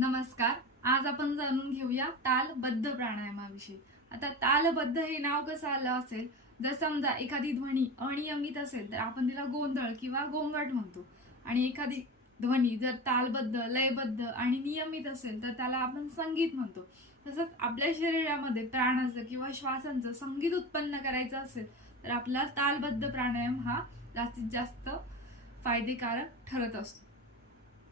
नमस्कार. आज आपण जाणून घेऊया तालबद्ध प्राणायामाविषयी. आता तालबद्ध हे नाव कसं आलं असेल, जर समजा एखादी ध्वनी अनियमित असेल तर आपण तिला गोंधळ किंवा गोंगाट म्हणतो, आणि एखादी ध्वनी जर तालबद्ध, लयबद्ध आणि नियमित असेल तर त्याला आपण संगीत म्हणतो. तसंच आपल्या शरीरामध्ये प्राणाचं किंवा श्वासांचं संगीत उत्पन्न करायचं असेल तर आपला तालबद्ध प्राणायाम हा जास्तीत जास्त फायदेकारक ठरत असतो.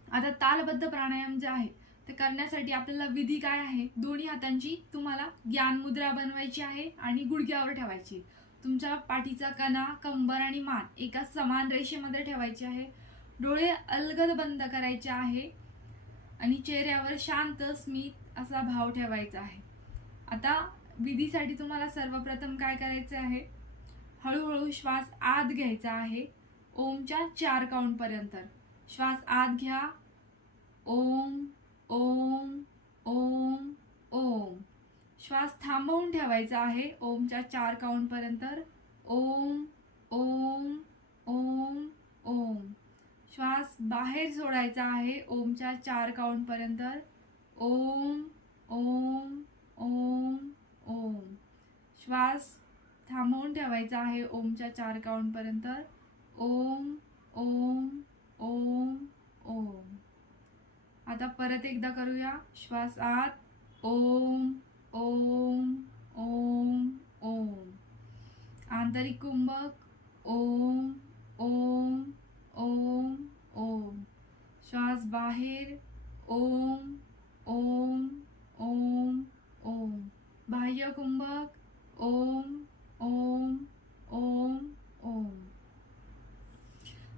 आता तालबद्ध प्राणायाम जे आहे ते करण्यासाठी आपल्याला विधी काय आहे, दोन्ही हातांची तुम्हाला ज्ञान मुद्रा बनवायची आहे आणि गुडघ्यावर ठेवायची. तुमच्या पाठीचा कणा, कंबर आणि मान एका समान रेषेमध्ये ठेवायची आहे. डोळे अलगद बंद करायचे आहे आणि चेहऱ्यावर शांत स्मित असा भाव ठेवायचा आहे. आता विधीसाठी तुम्हाला सर्वप्रथम काय करायचे आहे, हळूहळू श्वास आत घ्यायचा आहे. ओमच्या 4 काउंट पर्यंत श्वास आत घ्या. ओम ओम ओम ओम. श्वास थांबवून ठेवायचा आहे ओमच्या 4 काउंट पर्यंत. ओम ओम ओम ओम. श्वास बाहेर सोडायचा आहे ओमच्या 4 काउंट पर्यंत. ओम ओम ओम ओम. श्वास थांबवून ठेवायचा आहे ओमच्या 4 काउंट पर्यंत. ओम ओम ओम ओम. आता परत एकदा करूया. श्वास आत. ओम ओम ओम ओम. आंतरिक कुंभक. ओम ओम ओम ओम. श्वास बाहेर. ओम ओम ओम ओम. बाह्य कुंभक. ओम ओम ओम ओम.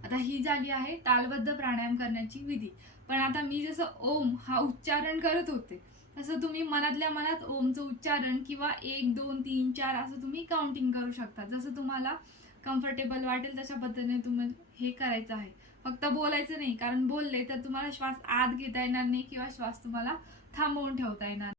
आता ही झाली आहे तालबद्ध प्राणायाम करण्याची विधी. पण आता मी जसं ओम हा उच्चारण करत होते तसं तुम्ही मनातल्या मनात ओमचं उच्चारण किंवा 1 2 3 4 असं तुम्ही काउंटिंग करू शकता. जसं तुम्हाला कम्फर्टेबल वाटेल तशा पद्धतीने तुम्ही हे करायचं आहे. फक्त बोलायचं नाही, कारण बोलले तर तुम्हाला श्वास आत घेता येणार नाही किंवा श्वास तुम्हाला थांबवून ठेवता येणार.